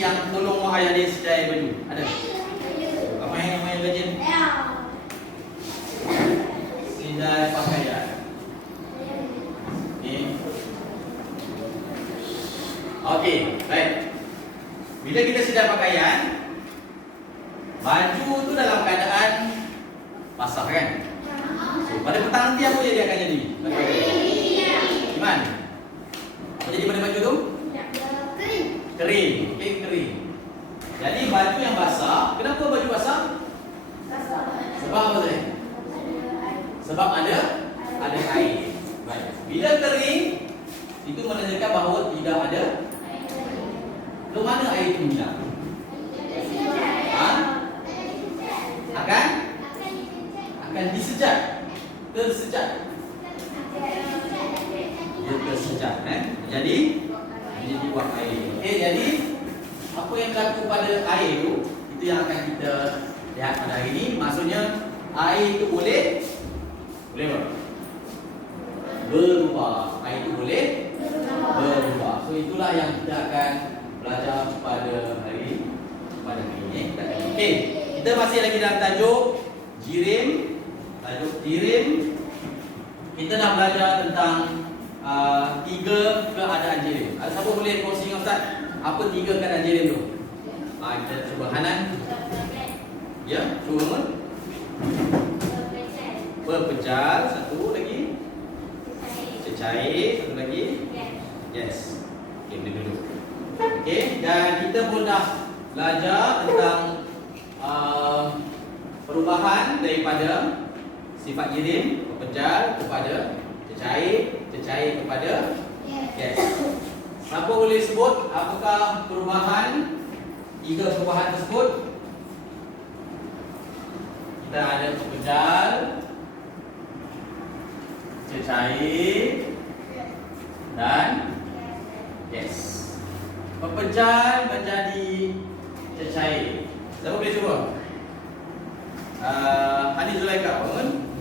yang tolong mak ayah dia sedai baju? Ada? Apa yang rajin? Sedai pakaian. Okey, baik. Bila kita sedai pakaian, baju tu dalam keadaan basah kan? So, pada petang nanti apa dia akan jadi? Iman? Apa jadi pada baju tu? Kering. Okey, kering. Jadi baju yang basah, kenapa baju basah? Sebab apa tadi? Sebab ada air. Baik. Bila kering, itu menandakan bahawa tidak ada. Ke mana air itu hilang? Akan disejat. Tersejat. Dia tersejat Jadi buat air. Okey, jadi apa yang berlaku pada air itu yang akan kita lihat pada hari ini. Maksudnya air itu boleh apa? Berubah. Air itu boleh berubah. So itulah yang kita akan belajar pada hari ini. Okey, kita masih lagi dalam tajuk jirim. Kita nak belajar tentang 3 keadaan jirim. Ada siapa boleh kongsi dengan Ustaz? Apa 3 keadaan jirim tu? Kita cuba. Hanan. Ya, cuba. Berpecal. Satu lagi. Cecair. Satu lagi. Yes. Okey, boleh duduk. Okey, dan kita pun dah belajar tentang perubahan daripada sifat jirim, berpecal kepada cecair kepada gas. Siapa boleh sebut apakah perubahan 3 perubahan tersebut? Kita ada berpecal, cecair dan gas. Berpecal menjadi cecair. Siapa boleh cuba? Hani Zulaika, bangun.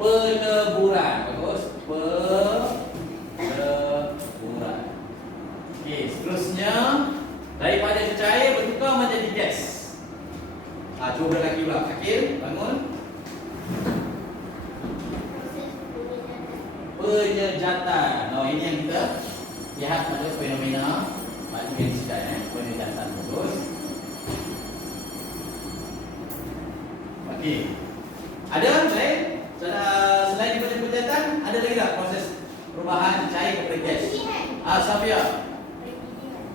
Peleburan. Bagus. Peleburan. Okey, seterusnya daripada cecair bertukar menjadi gas. Cuba lagi pula. Akil, bangun. Penyejatan. Ini yang kita lihat pada fenomena baju yang sedai. Penyejatan. Bagus. Okey. Ada lain? Selain daripada penyejatan, ada lagi tak proses perubahan cair kepada gas? Safia.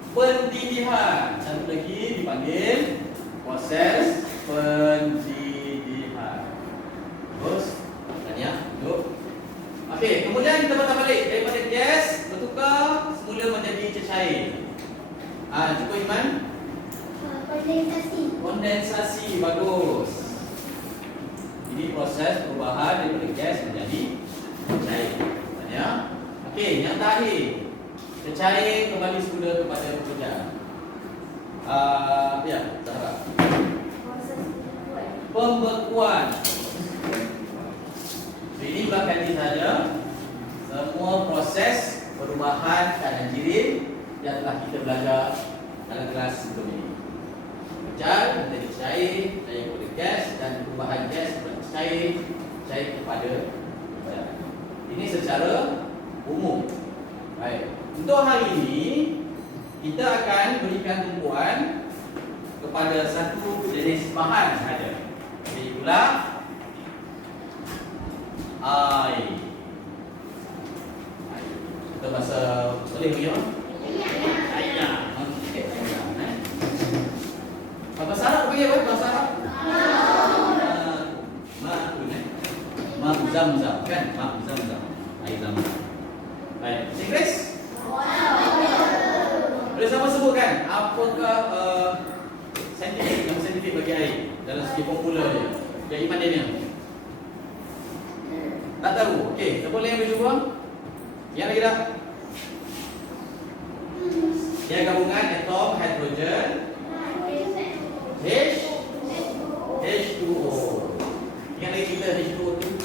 Pendidihan. Satu lagi dipanggil proses pendidihan. Terus, Tania, duduk. Okey, kemudian kita patah balik daripada gas bertukar semula menjadi cecair. Cuba Iman. Kondensasi. Bagus. Ini proses perubahan daripada gas menjadi cair. Ya. Okey, yang terakhir. Cecair kembali semula kepada berpecal. Ya, Zahra. Pembekuan. Ini belakang ini saja. Semua proses perubahan keadaan jirim yang telah kita belajar dalam kelas sebelum ini. Berpecal menjadi cair kepada gas dan perubahan gas cair kepada berpecal. Ini secara umum. Baik. Untuk hari ini kita akan berikan tumpuan kepada satu jenis bahan sahaja. Itulah air. Kita bahasa boleh bagi apa? Air. Bahasa Arab bagi apa? Bahasa Arab? Zam-zam kan? Zam-zam. Air zam-zam. Baik, Inggeris? Boleh siapa sebutkan apakah nama saintifik bagi air dalam segi formula dia? Yang Iman Daniel. Tak tahu. Okey, siapa boleh yang bercuba? Yang lagi tak? Dia gabungan atom hidrogen H2O. Ingat lagi kita H2O tu?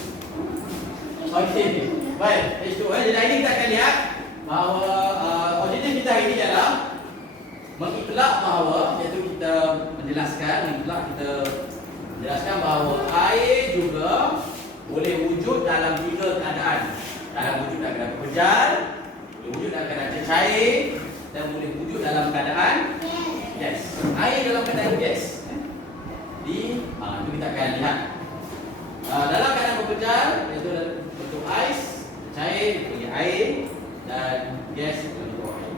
Okey. Baik, H2O. Jadi hari ini kita akan lihat bahawa objektif kita hari ini adalah ini telah kita jelaskan bahawa air juga boleh wujud dalam 3 keadaan. Dalam wujud dalam keadaan pejal, boleh wujud dalam keadaan cair, dan boleh wujud dalam keadaan gas. Air dalam keadaan gas. Itu kita akan lihat. Dalam keadaan berpejal, iaitu bentuk ais, cair bentuk air, dan gas bentuk air.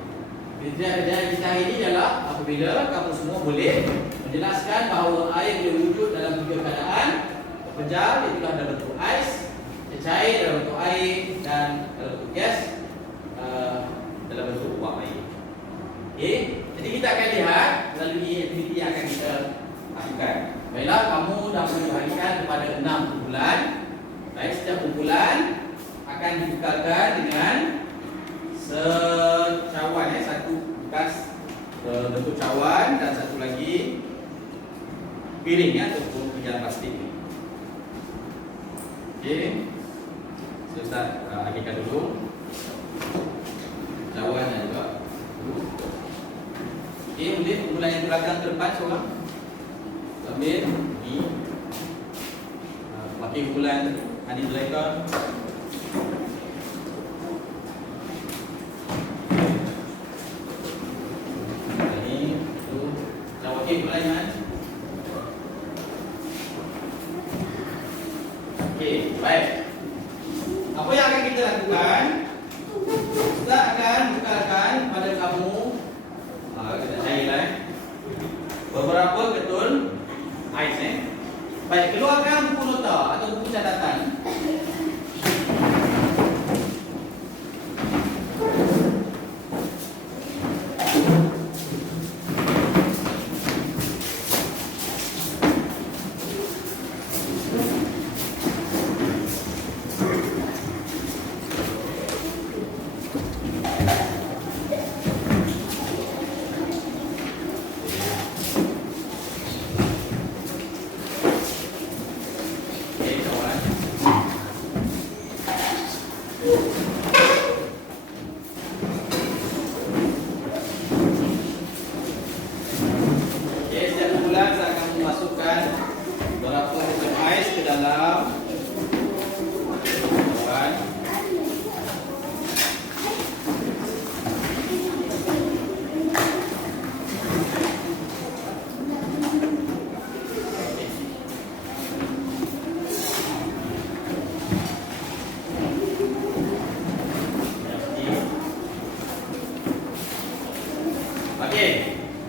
Kejadian kita hari ini adalah apabila kamu semua boleh menjelaskan bahawa air boleh wujud dalam 3 keadaan. Berpejal, iaitu dalam bentuk ais, cair dalam bentuk air, dan dalam bentuk gas dalam bentuk uap air. Okey, jadi kita akan lihat melalui aktiviti yang akan kita lakukan. Baiklah, kamu dah membahagikan kepada 6 kumpulan. Baik, setiap kumpulan akan dibukakan dengan secawan, satu bekas bentuk cawan dan satu lagi piring ataupun pijakan plastik. Okey, saya start agihkan dulu cawan dan juga. Okey, boleh kumpulan yang belakang ke depan seorang. Ambil ni. Pakai kumpulan Adi Zulaikha. Ini tu. Dah pakai kumpulan Iman. Okey, baik. Apa yang akan kita lakukan? Kita akan bukakan pada kamu kita cairlah beberapa ketul ais. Baik, keluarkan buku nota atau buku catatan.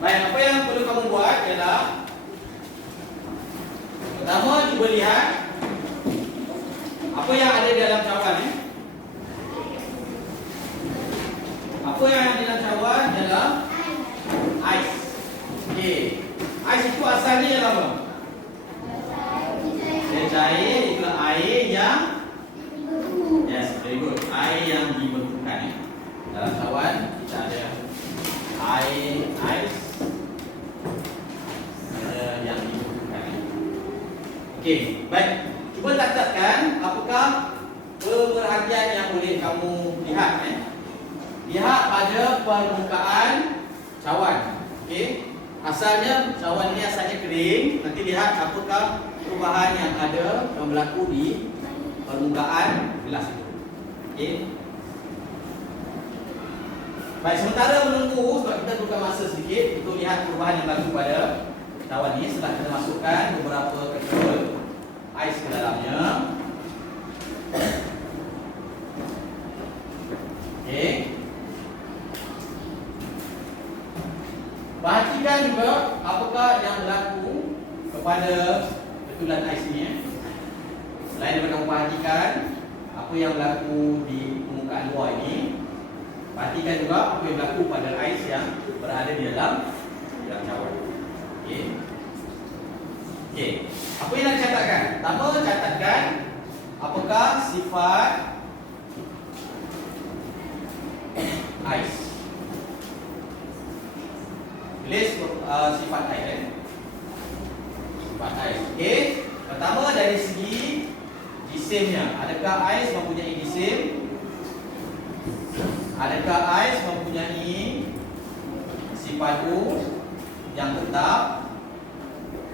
Baik, apa yang perlu kamu buat ialah pertama, cuba lihat apa yang ada di dalam cawan. Apa yang ada di dalam cawan ialah ais. Okey. Ais itu asalnya ialah apa? Cair, itu air yang very good. Air yang dibekukan. Dalam cawan kita ada air, ais yang dibekukan. Okey, baik. Cuba catatkan apakah pemerhatian yang boleh kamu lihat. Lihat pada permukaan cawan. Okey. Asalnya cawan ini asalnya kering. Nanti lihat apakah perubahan yang ada yang berlaku di permukaan gelas itu. Okey. Baik, sementara menunggu, sebab kita buka masa sedikit untuk lihat perubahan yang berlaku pada cawan ini setelah kita masukkan beberapa ketul ais ke dalamnya. Okey. Perhatikan juga apakah yang berlaku kepada ketulan ais ini. Selain daripada kamu perhatikan apa yang berlaku di permukaan luar ini, perhatikan juga apa yang berlaku pada ais yang berada di dalam cawan. Okey. Okey. Apa yang nak catatkan? Pertama, catatkan apakah sifat ais. Tulis sifat ais. Sifat ais. Okey. Pertama, dari segi jisimnya. Adakah ais mempunyai jisim? Adakah ais mempunyai sifat U yang tetap?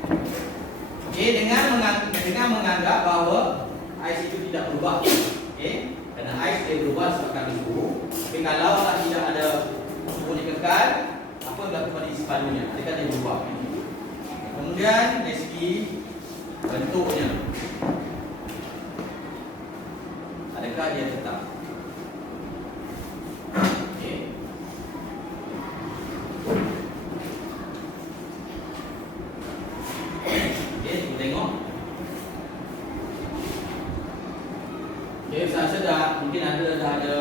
Okey, dengan menganggap bahawa ais itu tidak berubah. Okey, kerana ais dia berubah sebabkan suhu. Tapi kalau tidak ada suhu dikekal, apa yang berlaku pada isi padunya? Adakah dia berubah? Kemudian dari segi bentuknya, adakah dia tetap? Okey. Okey, kita tengok. Okey, saya rasa dah mungkin dah ada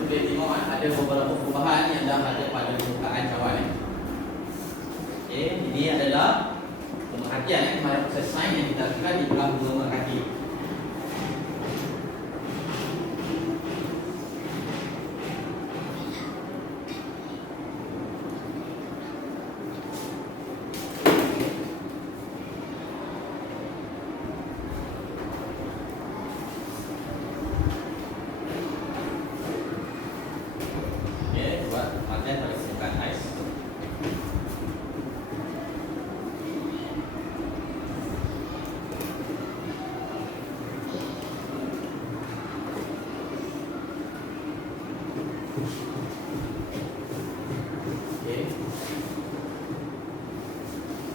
kita boleh tengok ada beberapa perubahan yang dah ada pada permukaan cawan. Okey, ini adalah pemerhatian kepada proses sains yang kita lakukan di belah bunga kaki.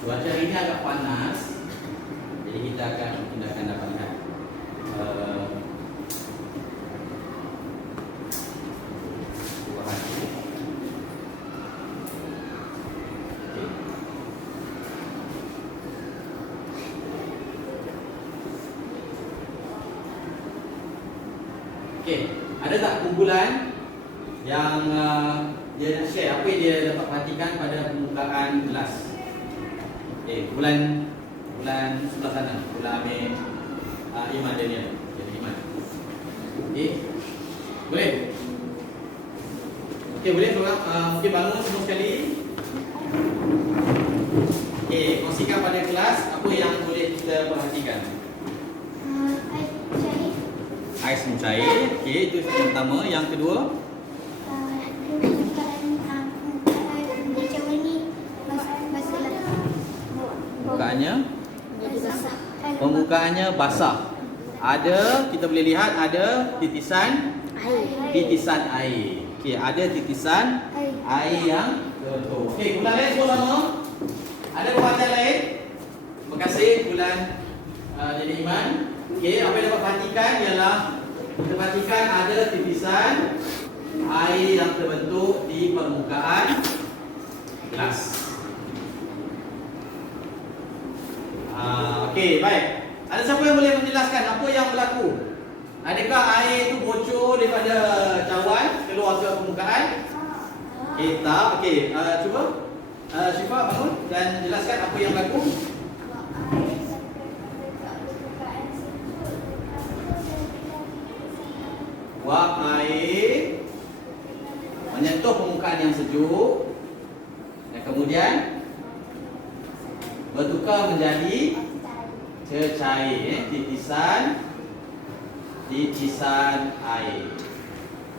Cuaca hari ini agak panas, jadi kita akan dapat lihat perubahan. Okey, ada tak kumpulan yang dia nak share apa yang dia dapat perhatikan pada permukaan gelas? Bulan sebelah sana, bulan Amir Iman Daniel. Jadi Iman. Boleh? Boleh mungkin bangun semua sekali. Kongsikan pada kelas apa yang boleh kita perhatikan. Ais mencair. Itu yang pertama. Yang kedua, permukaannya basah. Ada, kita boleh lihat ada titisan air. Ada titisan air yang terbentuk. Bulan lain semua sama. Ada perhatian lain? Terima kasih bulan jadi Iman. Apa yang dapat perhatikan ialah kita perhatikan ada titisan air yang terbentuk di permukaan gelas. Baik. Ada siapa yang boleh menjelaskan apa yang berlaku? Adakah air itu bocor daripada cawan keluar ke permukaan? Tak. Cuba Syifa bangun dan jelaskan apa yang berlaku. Wap air menyentuh permukaan yang sejuk dan kemudian bertukar menjadi cecair, titisan air.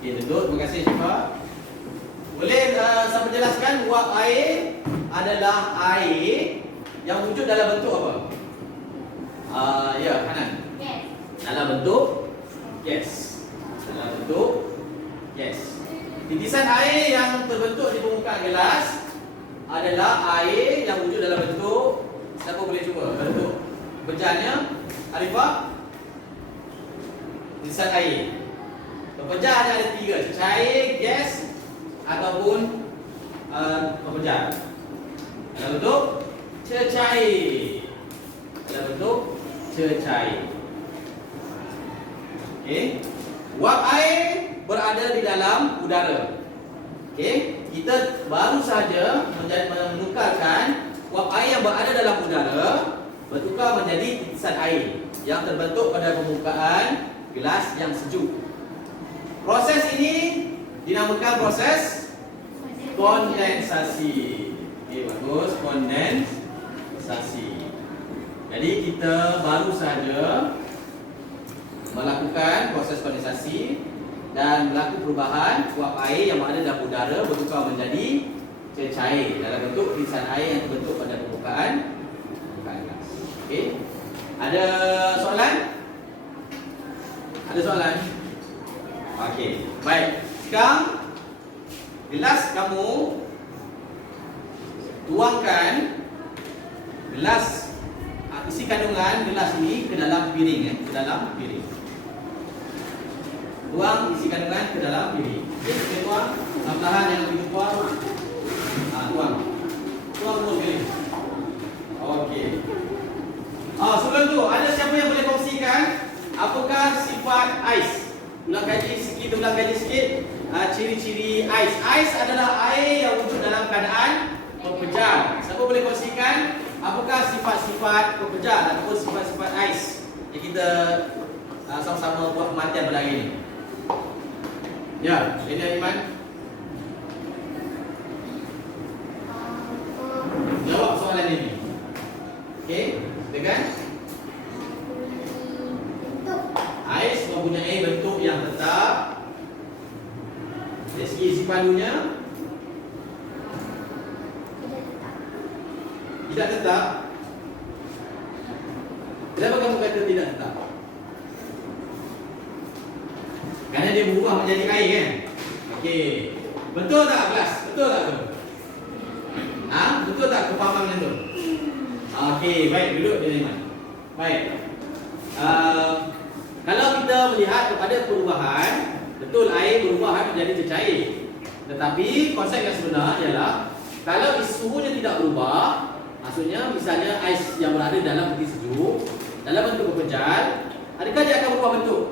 Duduk. Terima kasih Syifa. Boleh siapa jelaskan wap air adalah air yang wujud dalam bentuk apa? Hanan. Dalam bentuk gas. Dalam bentuk gas. Titisan air yang terbentuk di permukaan gelas adalah air yang wujud dalam bentuk, siapa boleh cuba bentuk pecahnya? Arifah? Titisan air. Pepecah ada 3, cair, gas ataupun pepecah. Dalam bentuk cecair. Dalam bentuk cecair. Wap air berada di dalam udara. Kita baru saja menukarkan wap air yang berada dalam udara bertukar menjadi titisan air yang terbentuk pada permukaan gelas yang sejuk. Proses ini dinamakan proses kondensasi. Bagus, kondensasi. Jadi kita baru saja melakukan proses kondensasi dan berlaku perubahan uap air yang berada dalam udara bertukar menjadi cecair dalam bentuk lapisan air yang terbentuk pada permukaan gelas. Okey. Ada soalan? Ada soalan? Okey. Baik. Sekarang gelas kamu tuangkan gelas isi kandungan gelas ini ke dalam piring ke dalam piring. Tuang isi kandungan ke dalam piring. Okey, tuang. Perlahan jangan begitu kuat. Tuang. Tuang dulu sekali. Okey. Sebelum tu ada siapa yang boleh kongsikan apakah sifat ais? Ulang kaji sikit. Ciri-ciri ais. Ais adalah air yang wujud dalam keadaan pepejal. Siapa boleh kongsikan apakah sifat-sifat pepejal ataupun sifat-sifat ais yang kita sama-sama buat pengertian pada hari ini? Ya, ini Iman. Jawab soalan ini. Okey, dengan ais mempunyai bentuk yang tetap. Dari segi isi padunya tidak tetap. Kenapa kamu kata tidak tetap? Kerana dia berubah menjadi air kan? Okey. Betul tak kelas? Betul tak tu? Betul tak kepahaman itu? Okey, baik, duduk di sini. Baik. Kalau kita melihat kepada perubahan, betul air berubah menjadi cecair. Tetapi konsep yang sebenar ialah kalau suhunya tidak berubah, maksudnya misalnya ais yang berada dalam peti sejuk dalam bentuk pepejal, adakah dia akan berubah bentuk?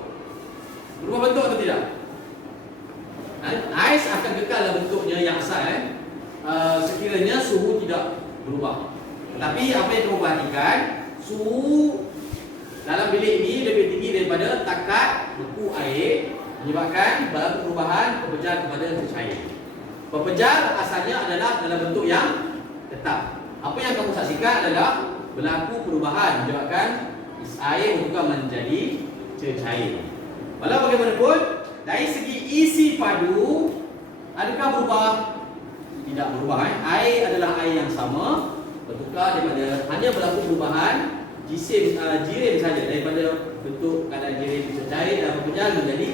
Berubah bentuk atau tidak? Ais akan kekal dalam bentuknya yang asal sekiranya suhu tidak berubah. Tetapi apa yang kamu perhatikan, suhu dalam bilik ini lebih tinggi daripada takat beku air, menyebabkan perubahan pepejal kepada cecair. Pepejal asalnya adalah dalam bentuk yang tetap. Apa yang kamu saksikan adalah berlaku perubahan menyebabkan air bertukar menjadi cecair. Walau bagaimanapun, dari segi isi padu, adakah berubah? Tidak berubah. Air adalah air yang sama, bertukar daripada hanya berlaku perubahan jirim saja daripada bentuk keadaan jirim cecair dan pepejal menjadi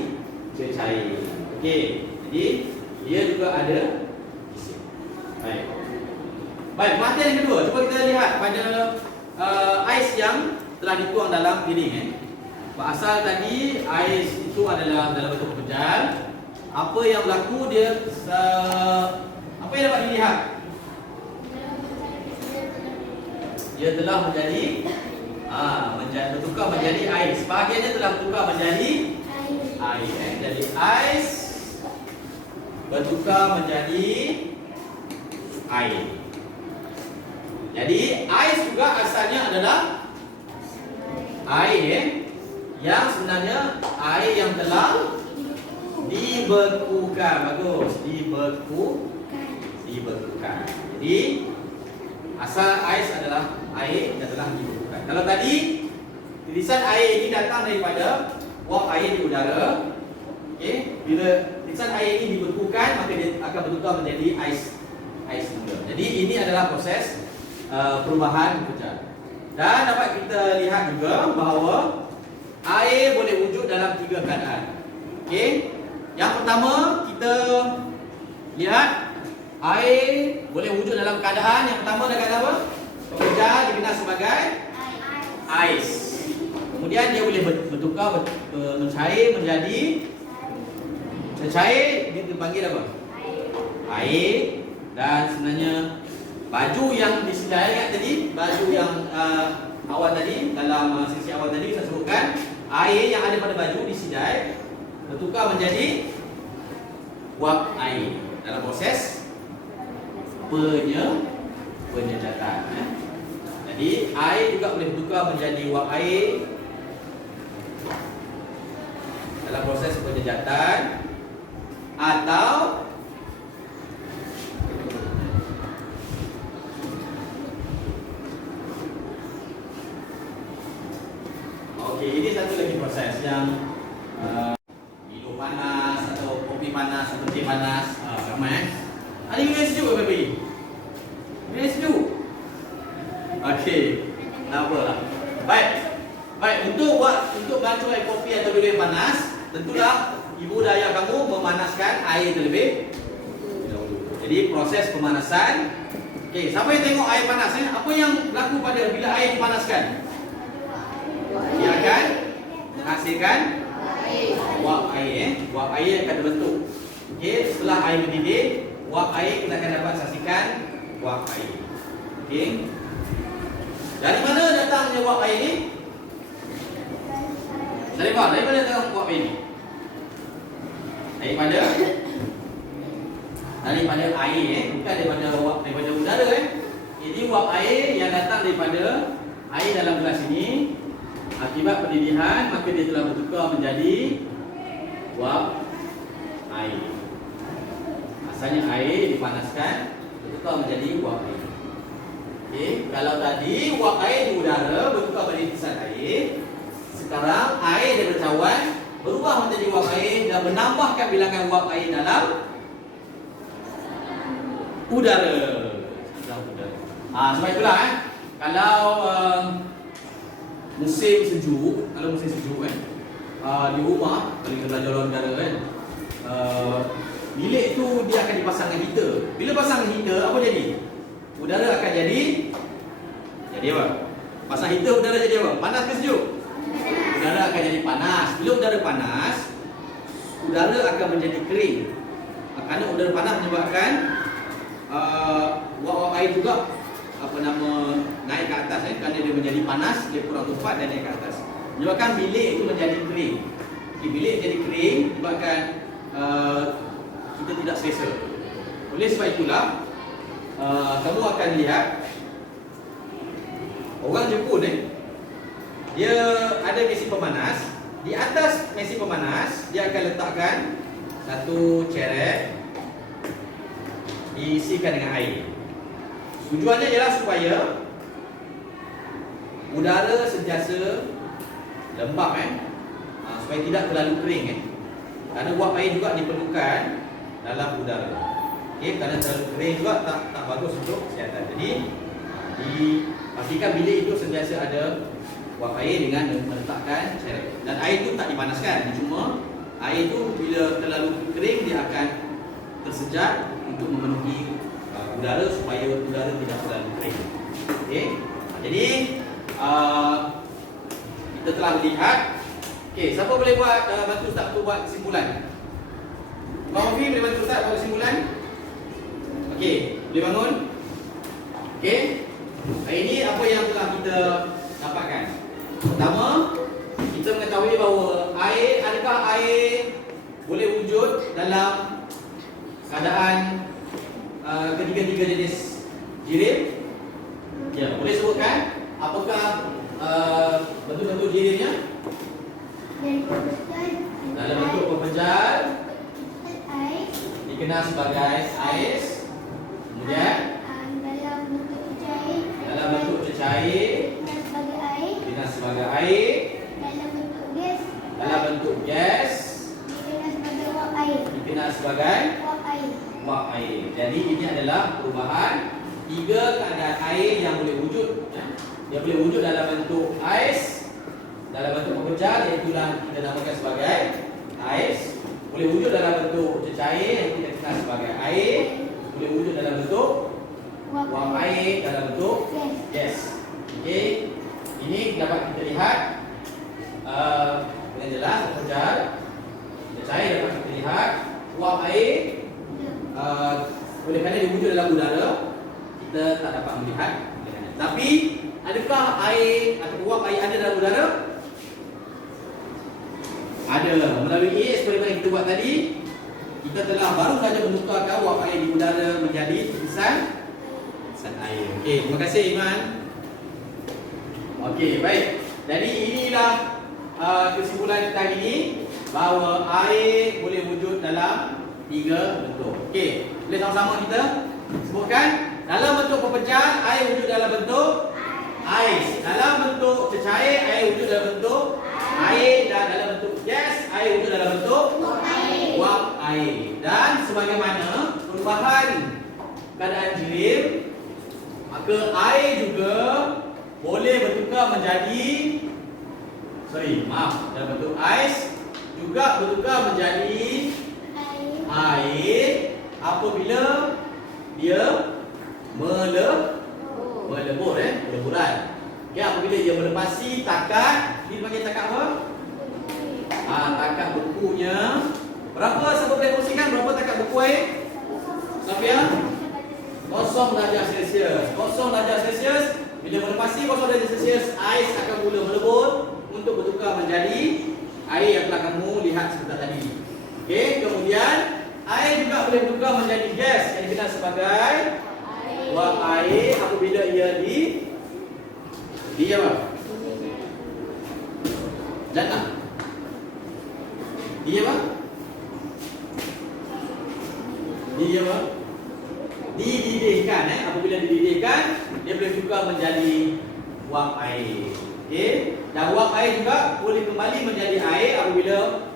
cecair. Okey, jadi dia juga ada jisim. Baik. Baik, pengertian yang kedua, cuba kita lihat pada ais yang telah dituang dalam piring. Asal tadi ais itu adalah dalam bentuk pepejal. Apa yang berlaku dia apa yang dapat dilihat? Dia telah menjadi bertukar menjadi air. Sebahagiannya telah bertukar menjadi air. Jadi ais bertukar menjadi air. Jadi ais juga asalnya adalah air yang sebenarnya air yang telah dibekukan. Bagus, dibekukan. Jadi asal ais adalah air yang telah dibekukan. Kalau tadi tirisan air ini datang daripada wap air di udara. Okey, bila tirisan air ini dibekukan, maka dia akan bertukar menjadi ais muda. Jadi ini adalah proses perubahan pepejal. Dan dapat kita lihat juga bahawa air boleh wujud dalam 3 keadaan. Okey. Yang pertama kita lihat air boleh wujud dalam keadaan yang pertama adalah keadaan apa? Pepejal dikenal sebagai ais. Kemudian dia boleh bertukar mencair menjadi cecair, dia dipanggil apa? Air. Dan sebenarnya baju yang disediakan tadi, baju yang awal tadi, dalam sesi awal tadi saya sebutkan, air yang ada pada baju disidai bertukar menjadi wap air dalam proses penyejatan. Jadi air juga boleh bertukar menjadi wap air dalam proses penyejatan, atau ini satu lagi proses yang minum panas atau kopi panas atau teh panas, ramai. Ada universiti sejuk ke baby? Minum sejuk. Okey. Tak apalah. Baik. Baik, untuk bantu air kopi atau minum air panas, tentulah ibu dan ayah kamu memanaskan air terlebih dahulu. Jadi proses pemanasan. Okey, siapa yang tengok air panas Apa yang berlaku pada bila air dipanaskan? Dia akan menghasilkan wap air. Wap air akan terbentuk. Okey, setelah air mendidih, wap air kita akan dapat saksikan wap air. Okey. Dari mana datangnya wap air ni? Dari mana datang wap air ni? Daripada air bukan daripada udara Jadi wap air yang datang daripada air dalam gelas ini akibat pendidihan maka dia telah bertukar menjadi wap air. Asalnya air dipanaskan bertukar menjadi wap air. Okey, kalau tadi wap air di udara bertukar menjadi tetesan air, sekarang air dia bercawan berubah menjadi wap air dan menambahkan bilangan wap air dalam udara. Sebab itulah kalau musim sejuk, di rumah kalau kita belajar luar negara bilik tu dia akan dipasang dengan heater. Bila pasang heater apa jadi? Udara akan jadi apa? Pasang heater udara jadi apa? Panas ke sejuk? Udara akan jadi panas. Bila udara panas, udara akan menjadi kering. Kerana udara panas menyebabkan wap-wap air juga naik ke atas kerana dia menjadi panas, dia kurang tempat dan naik ke atas. Menyebabkan bilik itu menjadi kering. Bilik jadi kering menyebabkan kita tidak selesa. Oleh sebab itulah kamu akan lihat orang Jepun dia ada mesin pemanas. Di atas mesin pemanas dia akan letakkan satu ceret diisikan dengan air. Tujuannya ialah supaya udara sentiasa lembap supaya tidak terlalu kering Kerana wap air juga diperlukan dalam udara. Okey, kerana terlalu kering juga tak bagus untuk kesihatan. Jadi dipastikan bilik itu sentiasa ada wap air dengan meletakkan ceret. Dan air itu tak dipanaskan, cuma air itu bila terlalu kering dia akan tersejat untuk memenuhi udara supaya udara tidak terlalu kering. Okey. Jadi kita telah melihat. Okey, siapa boleh bantu Ustaz untuk buat kesimpulan? Abang Wafi boleh bantu Ustaz buat kesimpulan? Okey, boleh bangun? Okey. Hari ini apa yang telah kita dapatkan? Pertama, kita mengetahui bahawa adakah air boleh wujud dalam keadaan ketiga-tiga jenis jirim? Ya, boleh sebutkan apakah bentuk-bentuk jirimnya? Dalam bentuk pepejal, dikenal sebagai ais. Kemudian dalam bentuk cecair, dikenal sebagai air. Dalam bentuk gas, dikenal sebagai wap air. Jadi ini adalah perubahan tiga keadaan air yang boleh wujud. Dia boleh wujud dalam bentuk ais, dalam bentuk pepejal, iaitu kita namakan sebagai ais. Boleh wujud dalam bentuk cecair yang kita kenal sebagai air. Boleh wujud dalam bentuk wap air, dalam bentuk gas. Okey, ini dapat kita lihat dengan jelas. Pepejal, cecair dapat kita lihat. Wap air oleh kerana dia wujud dalam udara, kita tak dapat melihat. Tapi adakah air atau wap air ada dalam udara? Ada. Melalui eksperimen yang kita buat tadi, kita telah baru saja menukarkan wap air di udara menjadi tetesan air. Okey, terima kasih Iman. Okey, baik. Jadi inilah kesimpulan kita hari ini, bahawa air boleh wujud dalam tiga bentuk. Okey, boleh sama-sama kita sebutkan. Dalam bentuk pepejal, air wujud dalam bentuk ais. Dalam bentuk cecair, air wujud dalam bentuk air. Dan dalam bentuk gas, air wujud dalam bentuk wap air. Dan sebagaimana perubahan maka air juga boleh bertukar menjadi dalam bentuk ais juga bertukar menjadi air apabila dia meleburan. Okey, apabila dia melepasi takat, dipanggil takat apa? Takat bekunya. Berapa siapa boleh kongsikan berapa takat beku air? Safia? 0 darjah Celsius. 0 darjah Celsius. Bila melepasi 0 darjah Celsius, ais akan mula melebur untuk bertukar menjadi air yang telah kamu lihat sebentar tadi. Okey, kemudian air juga boleh bertukar menjadi gas yang dikenal sebagai wap air apabila ia di apa? Jannah. Di apa? Dididihkan. Apabila dididihkan, dia boleh tukar menjadi wap air. Okey, dan wap air juga boleh kembali menjadi air apabila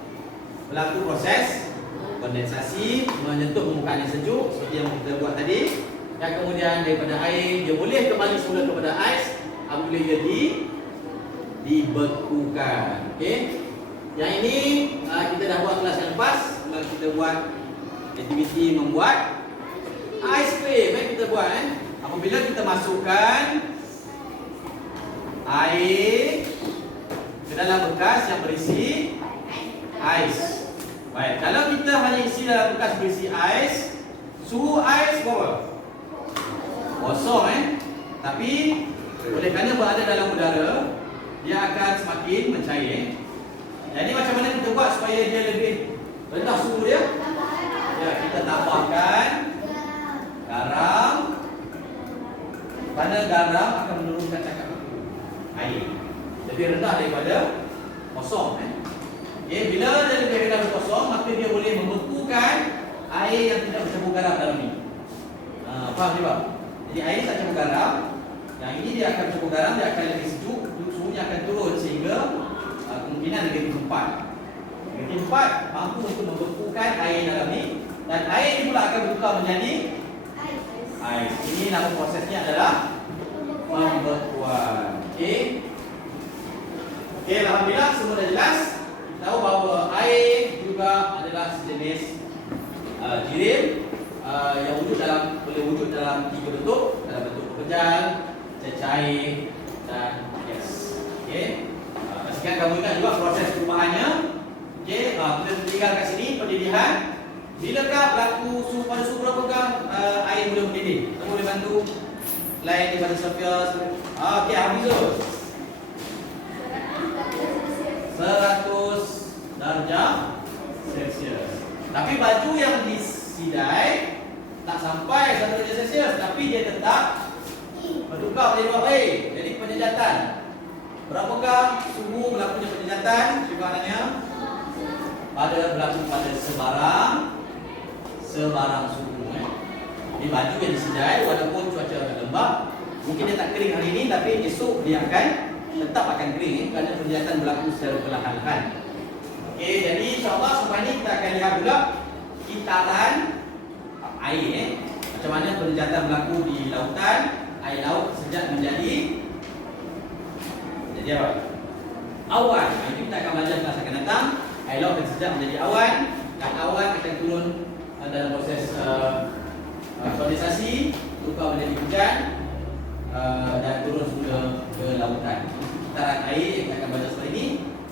berlaku proses kondensasi menyentuh permukaan yang sejuk seperti yang kita buat tadi. Dan kemudian daripada air dia boleh kembali semula kepada ais apabila dia dibekukan. Okey. Yang ini kita dah buat kelas yang lepas. Kita buat aktiviti membuat ais krim. Kita buat apabila kita masukkan air ke dalam bekas yang berisi ais. Baik, kalau kita hanya isi dalam bekas berisi ais, suhu ais berapa? Kosong Tapi oleh kerana berada dalam udara, dia akan semakin mencair. Jadi macam mana kita buat supaya dia lebih rendah suhu dia? Ya, kita tambahkan garam. Kerana garam akan menurunkan takat beku air. Lebih rendah daripada kosong. Okay, bila dia lebih rendah daripada kosong, maka dia boleh membekukan air yang tidak bercampur garam dalam ni. Faham tak, Pak? Jadi air tak campur garam. Yang ini dia akan campur garam, dia akan lebih sejuk, suhunya akan turun sehingga kemungkinan negatif 4. Negatif 4 mampu untuk membekukan air dalam ni. Dan air ini pula akan bertukar menjadi ais. Ini nama prosesnya adalah pembekuan. Okey. Okey, alhamdulillah semua dah jelas. Kita tahu bahawa air juga adalah sejenis jirim yang boleh wujud dalam 3 bentuk, dalam bentuk pepejal, cecair dan gas. Okey. Pastikan kamu ingat juga proses perubahannya. Okey, kita tinggal kat sini pendedihan. Bilakah berlaku pada suhu berapakah air mula mendidih? Kamu boleh bantu lain daripada Sofia. Okey, Hafizul. 100 darjah Celsius. Tapi baju yang disidai tak sampai 100 darjah Celsius, tapi dia tetap bertukar menjadi wap air. Jadi penyejatan. Berapakah suhu berlakunya penyejatan? Maknanya berlaku pada sebarang suhu. Jadi baju yang disidai walaupun cuaca agak lembab, mungkin dia tak kering hari ini, tapi esok dia tetap akan kering kerana penyejatan berlaku secara perlahan-lahan. Okey, jadi insya-Allah selepas ini kita akan lihat pula kitaran air. Macam mana penyejatan berlaku di lautan, air laut sejak menjadi apa? Awan. Ini kita akan belajar kelas akan datang. Air laut akan sejak menjadi awan dan awan akan turun dalam proses kondensasi, berubah menjadi hujan dan turun semula ke lautan. Kitaran air yang kita akan belajar seperti ini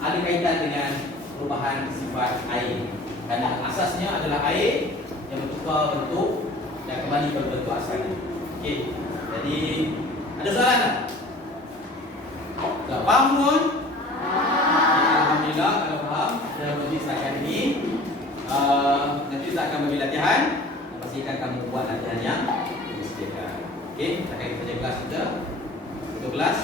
ada kaitan dengan perubahan sifat air. Kerana asasnya adalah air yang bertukar bentuk dan kembali ke bentuk asalnya. Okey. Jadi ada soalan tak? Tak faham pun? Alhamdulillah kalau faham. Dalam majlis setakat ini nanti kita akan bagi latihan. Pastikan kamu buat latihan yang disediakan. Okey, kita akan kerja kelas kita. Untuk kelas